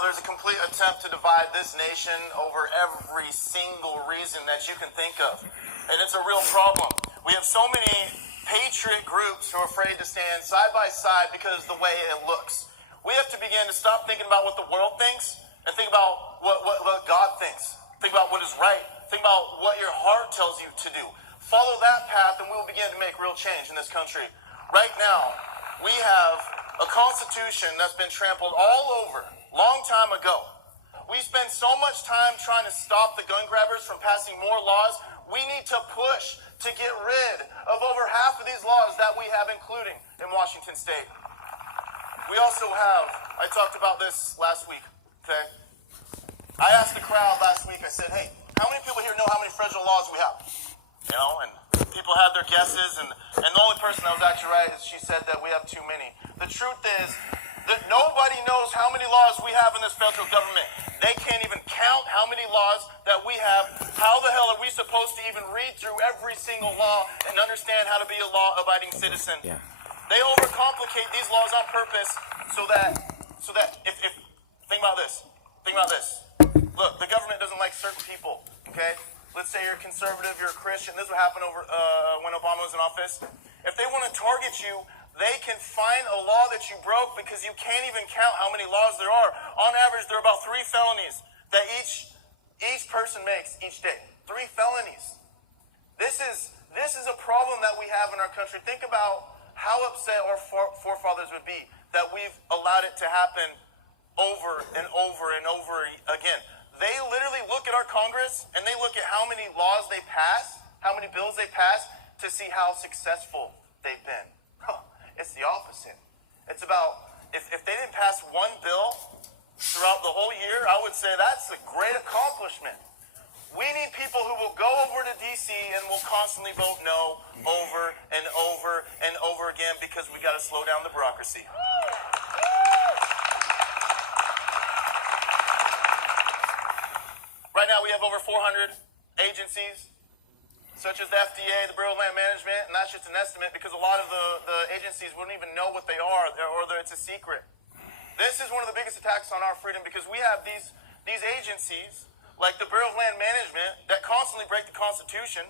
now, there's a complete attempt to divide this nation over every single reason that you can think of. And it's a real problem. We have so many patriot groups who are afraid to stand side by side because of the way it looks. We have to begin to stop thinking about what the world thinks and think about what God thinks. Think about what is right. Think about what your heart tells you to do. Follow that path and we will begin to make real change in this country. Right now, we have a constitution that's been trampled all over long time ago. We spend so much time trying to stop the gun grabbers from passing more laws. We need to push to get rid of over half of these laws that we have, including in Washington State. We also have, I talked about this last week, okay? I asked the crowd last week, I said, hey, how many people here know how many federal laws we have? You know, and people had their guesses, and the only person that was actually right is she said that we have too many. The truth is that nobody knows how many laws we have in this federal government. They can't even count how many laws that we have. How the hell are we supposed to even read through every single law and understand how to be a law-abiding citizen? Yeah. They overcomplicate these laws on purpose so that if think about this. Look, the government doesn't like certain people, okay? Let's say you're a conservative, you're a Christian. This is what happened over when Obama was in office. If they want to target you, they can find a law that you broke because you can't even count how many laws there are. On average, there are about 3 felonies that each person makes each day. 3 felonies. This is a problem that we have in our country. Think about how upset our forefathers would be that we've allowed it to happen over and over and over again. They literally look at our Congress and they look at how many laws they pass, how many bills they pass, to see how successful they've been. It's the opposite. It's about, if they didn't pass one bill throughout the whole year, I would say that's a great accomplishment. We need people who will go over to D.C. and will constantly vote no over and over and over again because we got to slow down the bureaucracy. Right now we have over 400 agencies, such as the FDA, the Bureau of Land Management, and that's just an estimate because a lot of the agencies wouldn't even know what they are, or it's a secret. This is one of the biggest attacks on our freedom because we have these agencies, like the Bureau of Land Management, that constantly break the Constitution,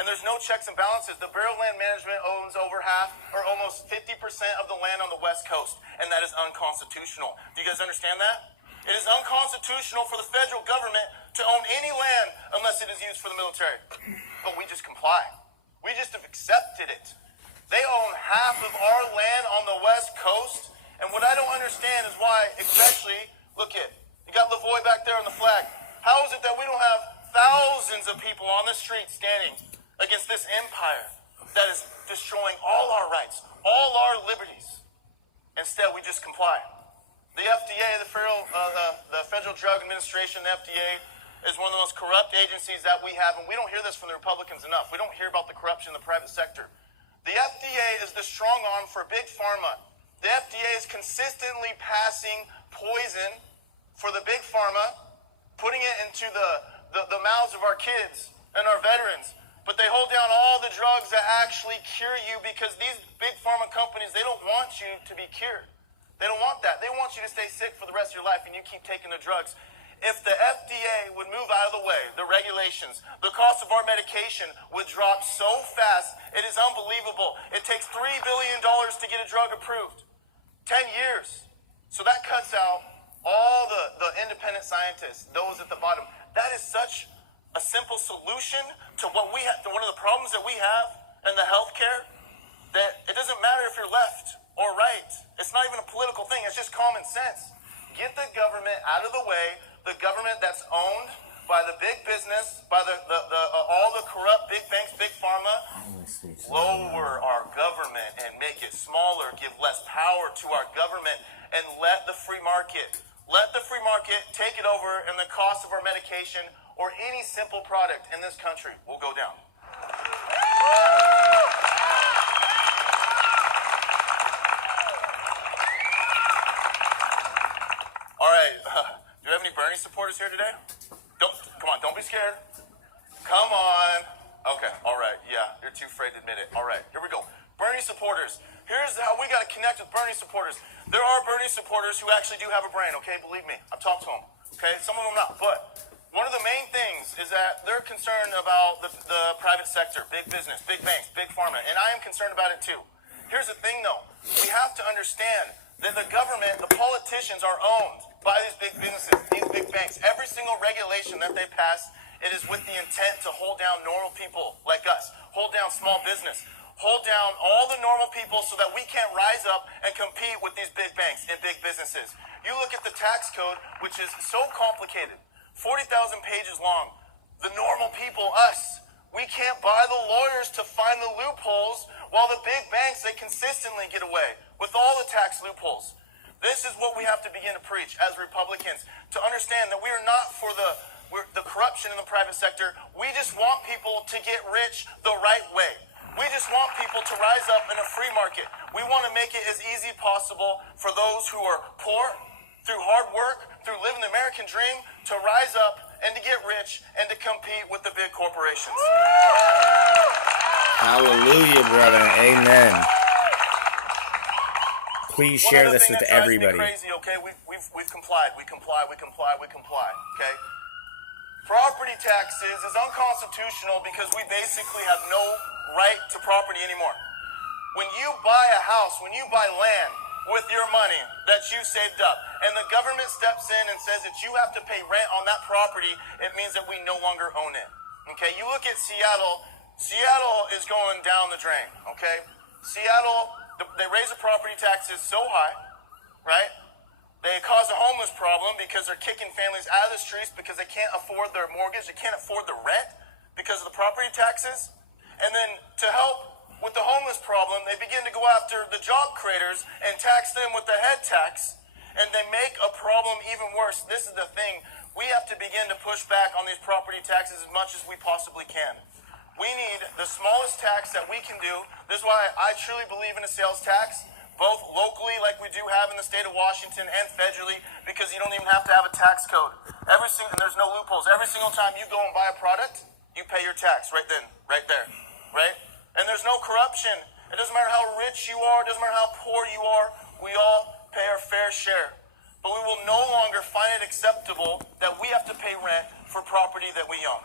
and there's no checks and balances. The Bureau of Land Management owns over half, or almost 50% of the land on the West Coast, and that is unconstitutional. Do you guys understand that? It is unconstitutional for the federal government to own any land unless it is used for the military. But we just comply. We just have accepted it. They own half of our land on the West Coast, and what I don't understand is why, especially, look at, you got Lavoie back there on the flag. How is it that we don't have thousands of people on the street standing against this empire that is destroying all our rights, all our liberties? Instead, we just comply. The FDA, the Federal Drug Administration, the FDA, is one of the most corrupt agencies that we have, and we don't hear this from the Republicans enough. We don't hear about the corruption in the private sector. The FDA is the strong arm for Big Pharma. The FDA is consistently passing poison for the Big Pharma, putting it into the mouths of our kids and our veterans. But they hold down all the drugs that actually cure you because these Big Pharma companies, they don't want you to be cured. They don't want that. They want you to stay sick for the rest of your life and you keep taking the drugs. If the FDA would move out of the way, the regulations, the cost of our medication would drop so fast, it is unbelievable. It takes $3 billion to get a drug approved. 10 years. So that cuts out all the independent scientists, those at the bottom. That is such a simple solution to what we have, to one of the problems that we have in the healthcare, that it doesn't matter if you're left or right. It's not even a political thing. It's just common sense. Get the government out of the way, the government that's owned by the big business, by all the corrupt big banks, big pharma. Lower our government and make it smaller, give less power to our government, and let the free market take it over, and the cost of our medication or any simple product in this country will go down. All right, do you have any Bernie supporters here today? Don't be scared. Come on. Okay, all right, yeah, you're too afraid to admit it. All right, here we go. Bernie supporters, Here's how we got to connect with Bernie supporters. There are Bernie supporters who actually do have a brain, okay? Believe me. I've talked to them, okay? Some of them not. But one of the main things is that they're concerned about the private sector, big business, big banks, big pharma. And I am concerned about it too. Here's the thing, though. We have to understand that the government, the politicians are owned by these big businesses, these big banks. Every single regulation that they pass, it is with the intent to hold down normal people like us, hold down small business, hold down all the normal people so that we can't rise up and compete with these big banks and big businesses. You look at the tax code, which is so complicated, 40,000 pages long. The normal people, us, we can't buy the lawyers to find the loopholes, while the big banks, they consistently get away with all the tax loopholes. This is what we have to begin to preach as Republicans, to understand that we are not for the corruption in the private sector. We just want people to get rich the right way. We just want people to rise up in a free market. We want to make it as easy possible for those who are poor, through hard work, through living the American dream, to rise up and to get rich and to compete with the big corporations. Hallelujah, brother. Amen. Please share this with everybody. Crazy, okay? We've complied. We comply. Okay? Property taxes is unconstitutional because we basically have no right to property anymore. When you buy a house, when you buy land with your money that you saved up, and the government steps in and says that you have to pay rent on that property, it means that we no longer own it. Okay, you look at Seattle. Seattle is going down the drain. Okay, Seattle, they raise the property taxes so high, right? They cause a homeless problem because they're kicking families out of the streets because they can't afford their mortgage, they can't afford the rent because of the property taxes. And then to help with the homeless problem, they begin to go after the job creators and tax them with the head tax. And they make a problem even worse. This is the thing. We have to begin to push back on these property taxes as much as we possibly can. We need the smallest tax that we can do. This is why I truly believe in a sales tax, both locally like we do have in the state of Washington and federally, because you don't even have to have a tax code. And there's no loopholes. Every single time you go and buy a product, you pay your tax right then, right there. Right? And there's no corruption. It doesn't matter how rich you are, it doesn't matter how poor you are, we all pay our fair share. But we will no longer find it acceptable that we have to pay rent for property that we own.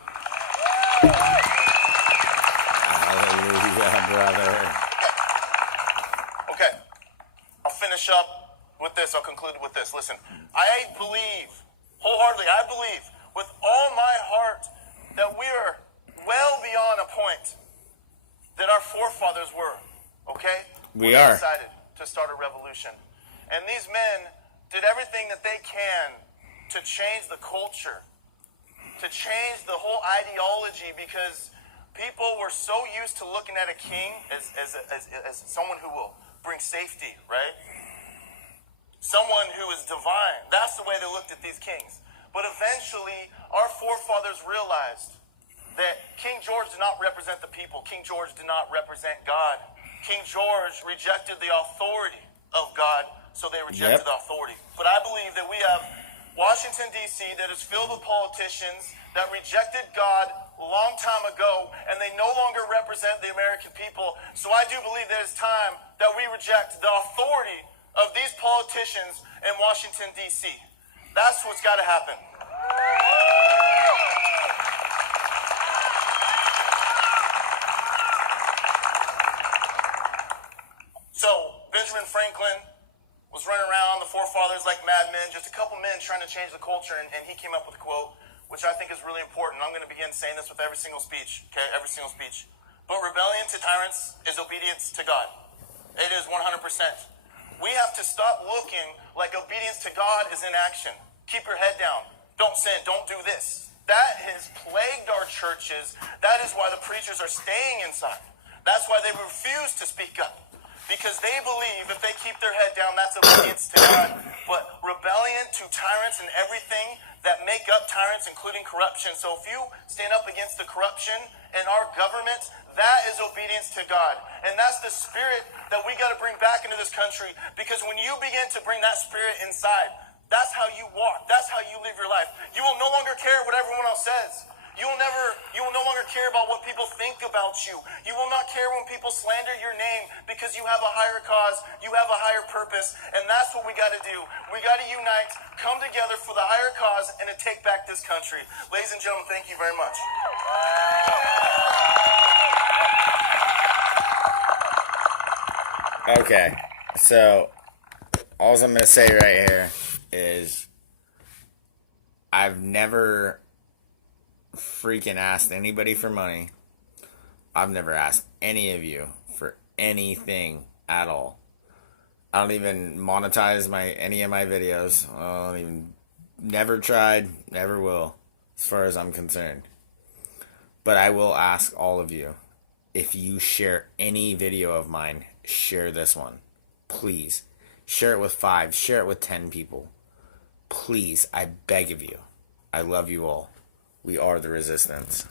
Hallelujah, brother. Okay. I'll finish up with this. I'll conclude with this. Listen, I believe, wholeheartedly, I believe with all my heart that we are well beyond a point that our forefathers were, okay? We are. Decided to start a revolution. And these men did everything that they can to change the culture, to change the whole ideology, because people were so used to looking at a king as someone who will bring safety, right? Someone who is divine. That's the way they looked at these kings. But eventually, our forefathers realized that King George did not represent the people. King George did not represent God. King George rejected the authority of God, so they rejected the authority. But I believe that we have Washington, D.C. that is filled with politicians that rejected God a long time ago, and they no longer represent the American people. So I do believe that it's time that we reject the authority of these politicians in Washington, D.C. That's what's got to happen. So, Benjamin Franklin was running around the forefathers like madmen, just a couple men trying to change the culture, and he came up with a quote, which I think is really important. I'm going to begin saying this with every single speech, okay? Every single speech. But rebellion to tyrants is obedience to God. It is 100%. We have to stop looking like obedience to God is inaction. Keep your head down. Don't sin. Don't do this. That has plagued our churches. That is why the preachers are staying inside. That's why they refuse to speak up. Because they believe if they keep their head down, that's obedience to God. But rebellion to tyrants and everything that make up tyrants, including corruption. So if you stand up against the corruption in our government, that is obedience to God. And that's the spirit that we got to bring back into this country. Because when you begin to bring that spirit inside, that's how you walk. That's how you live your life. You will no longer care what everyone else says. You will no longer care about what people think about you. You will not care when people slander your name because you have a higher cause, you have a higher purpose, and that's what we got to do. We got to unite, come together for the higher cause, and to take back this country. Ladies and gentlemen, thank you very much. Okay, so all I'm gonna say right here is I've never freaking asked anybody for money. I've never asked any of you for anything at all. I don't even monetize any of my videos. I don't even, never tried, never will, as far as I'm concerned. But I will ask all of you, if you share any video of mine, share this one. Please. Share it with 5, share it with 10 people. Please, I beg of you. I love you all. We are the resistance.